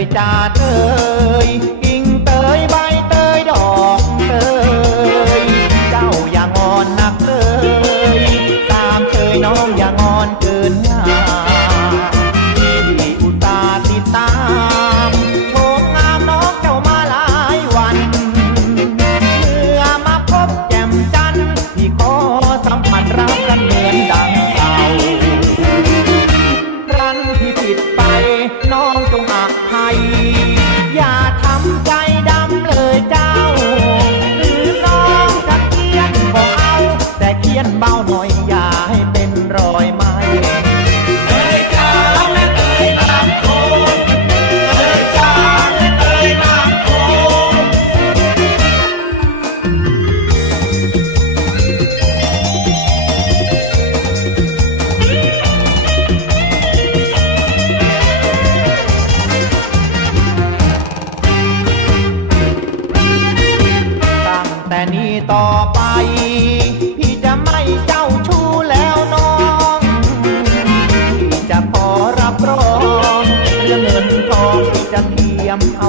ยจ่าเธอ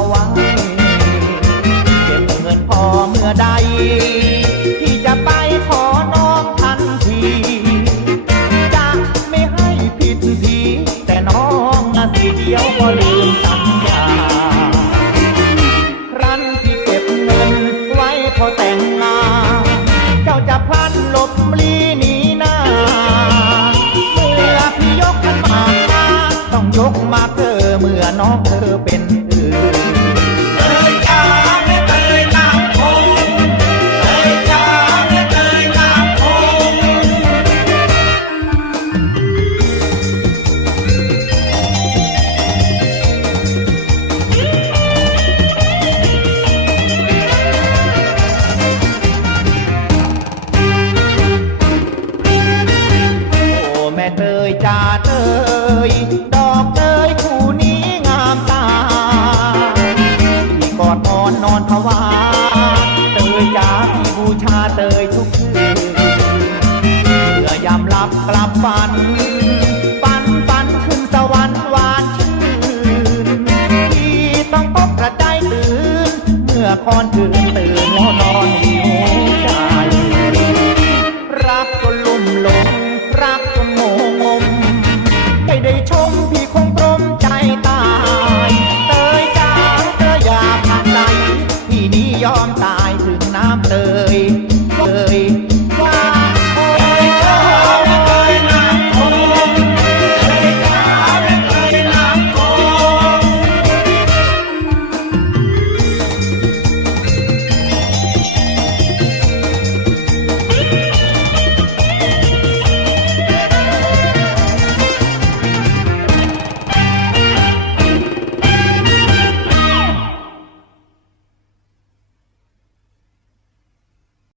ไว้ เก็บเงินพอเมื่อใดพี่จะไปขอน้องทันที จะไม่ให้ผิดที แต่น้องนะสิเดียวก็ลืมสัญญาครั้นที่เก็บเงินไว้พอแต่งงานเจ้าจะพลันหลบลีหนีหน้าเมื่อพี่ยกขันมาต้องยกมาเธอเมื่อน้องเธอเป็นาเตยดอกเตยคู่นี้งามตาพี่กอดนอนนอนภาวาเตยจ้าพี่บูชาเตยทุกคืนเมื่อยามหลับกลับฝันฝันฝันขึ้นสวรรค์หวานชื่นพี่ต้องพบกระใจตื่นเมื่อคอนคืนตื่น เธอ